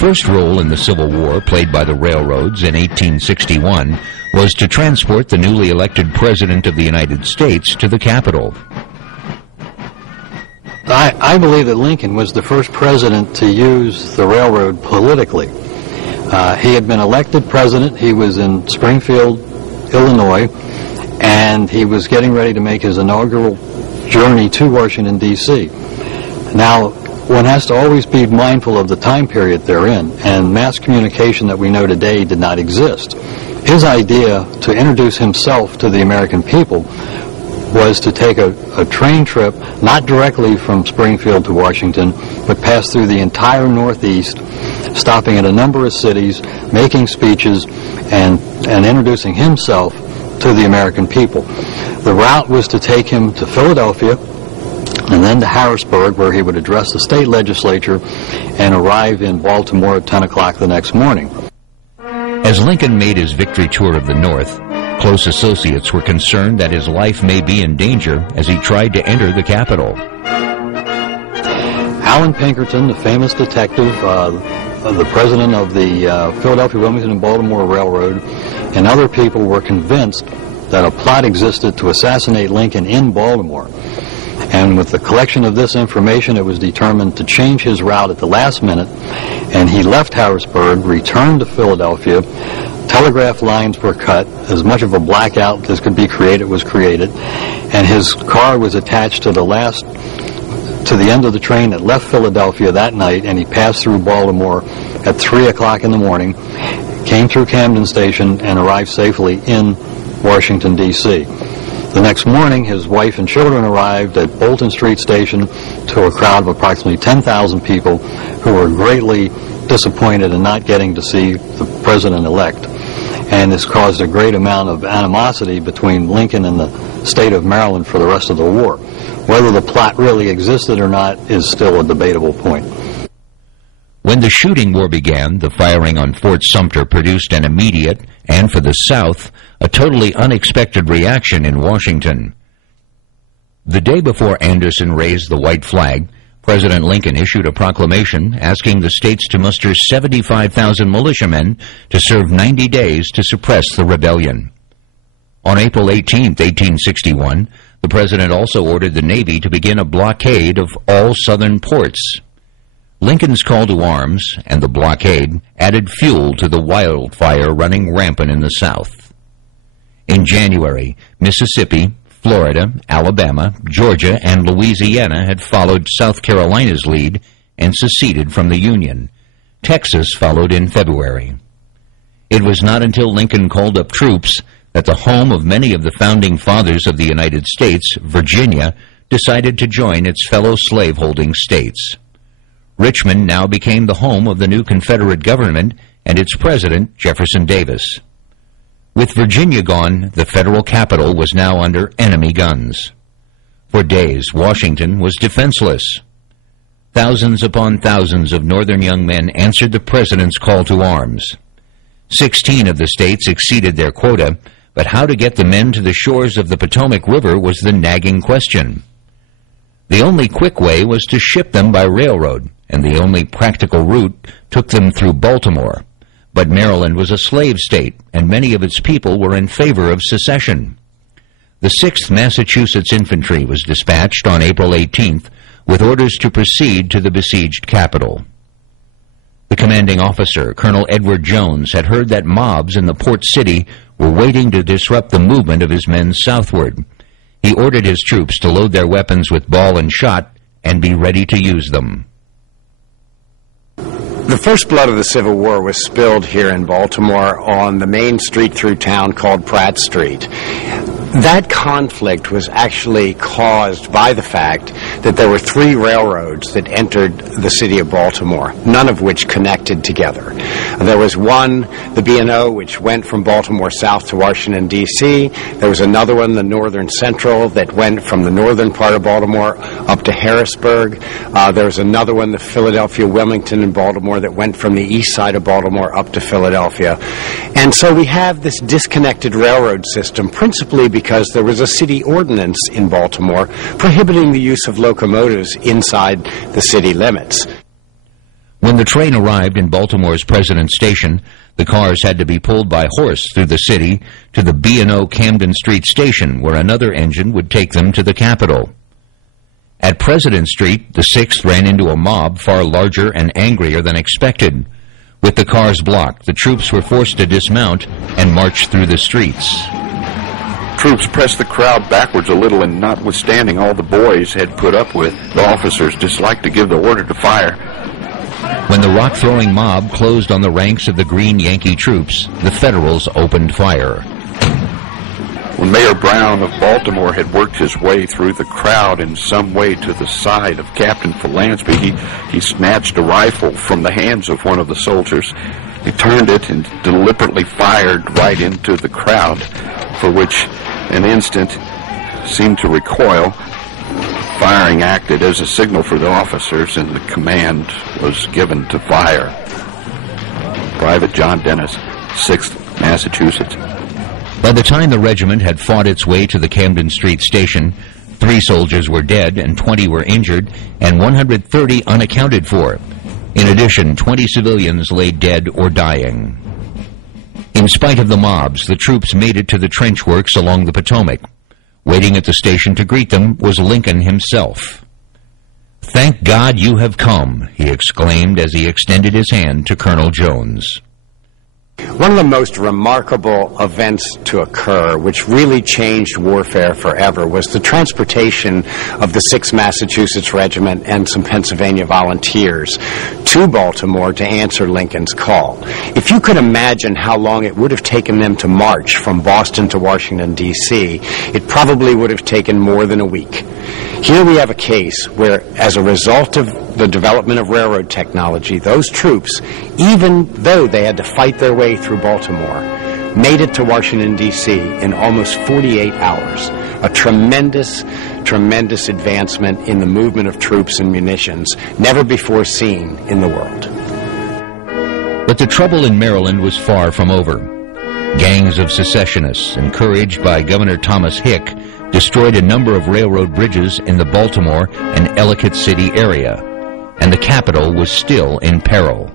first role in the Civil War played by the railroads in 1861 was to transport the newly elected President of the United States to the Capitol. I believe that Lincoln was the first president to use the railroad politically. He had been elected president. He was in Springfield, Illinois, and he was getting ready to make his inaugural journey to Washington, D.C. Now, one has to always be mindful of the time period they're in, and mass communication that we know today did not exist. His idea to introduce himself to the American people was to take a train trip, not directly from Springfield to Washington, but pass through the entire Northeast, stopping at a number of cities, making speeches, and introducing himself to the American people. The route was to take him to Philadelphia, and then to Harrisburg, where he would address the state legislature and arrive in Baltimore at 10 o'clock the next morning. As Lincoln made his victory tour of the North, close associates were concerned that his life may be in danger as he tried to enter the Capitol. Allan Pinkerton, the famous detective, the president of the Philadelphia, Wilmington, and Baltimore Railroad, and other people were convinced that a plot existed to assassinate Lincoln in Baltimore. And with the collection of this information, it was determined to change his route at the last minute, and he left Harrisburg, returned to Philadelphia. Telegraph lines were cut. As much of a blackout as could be created was created, and his car was attached to the end of the train that left Philadelphia that night, and he passed through Baltimore at 3 o'clock in the morning, came through Camden Station, and arrived safely in Washington, D.C. The next morning, his wife and children arrived at Bolton Street Station to a crowd of approximately 10,000 people who were greatly disappointed in not getting to see the president-elect. And this caused a great amount of animosity between Lincoln and the state of Maryland for the rest of the war. Whether the plot really existed or not is still a debatable point. When the shooting war began, the firing on Fort Sumter produced an immediate, and for the South, a totally unexpected reaction in Washington. The day before Anderson raised the white flag, President Lincoln issued a proclamation asking the states to muster 75,000 militiamen to serve 90 days to suppress the rebellion. On April 18, 1861, the President also ordered the Navy to begin a blockade of all southern ports. Lincoln's call to arms and the blockade added fuel to the wildfire running rampant in the South. In January, Mississippi, Florida, Alabama, Georgia, and Louisiana had followed South Carolina's lead and seceded from the Union. Texas followed in February. It was not until Lincoln called up troops that the home of many of the founding fathers of the United States, Virginia, decided to join its fellow slaveholding states. Richmond now became the home of the new Confederate government and its president, Jefferson Davis. With Virginia gone, the federal capital was now under enemy guns. For days, Washington was defenseless. Thousands upon thousands of northern young men answered the president's call to arms. 16 of the states exceeded their quota, but how to get the men to the shores of the Potomac River was the nagging question. The only quick way was to ship them by railroad, and the only practical route took them through Baltimore. But Maryland was a slave state, and many of its people were in favor of secession. The 6th Massachusetts Infantry was dispatched on April 18th with orders to proceed to the besieged capital. The commanding officer, Colonel Edward Jones, had heard that mobs in the port city were waiting to disrupt the movement of his men southward. He ordered his troops to load their weapons with ball and shot and be ready to use them. The first blood of the Civil War was spilled here in Baltimore on the main street through town called Pratt Street. That conflict was actually caused by the fact that there were 3 railroads that entered the city of Baltimore, none of which connected together. There was one, the B&O, which went from Baltimore south to Washington, D.C. There was another one, the Northern Central, that went from the northern part of Baltimore up to Harrisburg. There was another one, the Philadelphia, Wilmington, and Baltimore, that went from the east side of Baltimore up to Philadelphia. And so we have this disconnected railroad system, principally because there was a city ordinance in Baltimore prohibiting the use of locomotives inside the city limits. When the train arrived in Baltimore's President Station, the cars had to be pulled by horse through the city to the B&O Camden Street Station, where another engine would take them to the Capitol. At President Street, the 6th ran into a mob far larger and angrier than expected. With the cars blocked, the troops were forced to dismount and march through the streets. Troops pressed the crowd backwards a little, and notwithstanding all the boys had put up with, the officers disliked to give the order to fire. When the rock-throwing mob closed on the ranks of the Green Yankee troops, the Federals opened fire. When Mayor Brown of Baltimore had worked his way through the crowd in some way to the side of Captain Philansby, he snatched a rifle from the hands of one of the soldiers. He turned it and deliberately fired right into the crowd, for which an instant seemed to recoil. Firing acted as a signal for the officers, and the command was given to fire. Private John Dennis, 6th Massachusetts. By the time the regiment had fought its way to the Camden Street Station, 3 soldiers were dead and 20 were injured, and 130 unaccounted for. In addition, 20 civilians lay dead or dying. In spite of the mobs, the troops made it to the trench works along the Potomac. Waiting at the station to greet them was Lincoln himself. "Thank God you have come," he exclaimed as he extended his hand to Colonel Jones. One of the most remarkable events to occur, which really changed warfare forever, was the transportation of the 6th Massachusetts Regiment and some Pennsylvania volunteers to Baltimore to answer Lincoln's call. If you could imagine how long it would have taken them to march from Boston to Washington, D.C., it probably would have taken more than a week. Here we have a case where, as a result of the development of railroad technology, those troops, even though they had to fight their way through Baltimore, made it to Washington, D.C. in almost 48 hours. A tremendous, tremendous advancement in the movement of troops and munitions, never before seen in the world. But the trouble in Maryland was far from over. Gangs of secessionists, encouraged by Governor Thomas Hick, destroyed a number of railroad bridges in the Baltimore and Ellicott City area, and the capital was still in peril.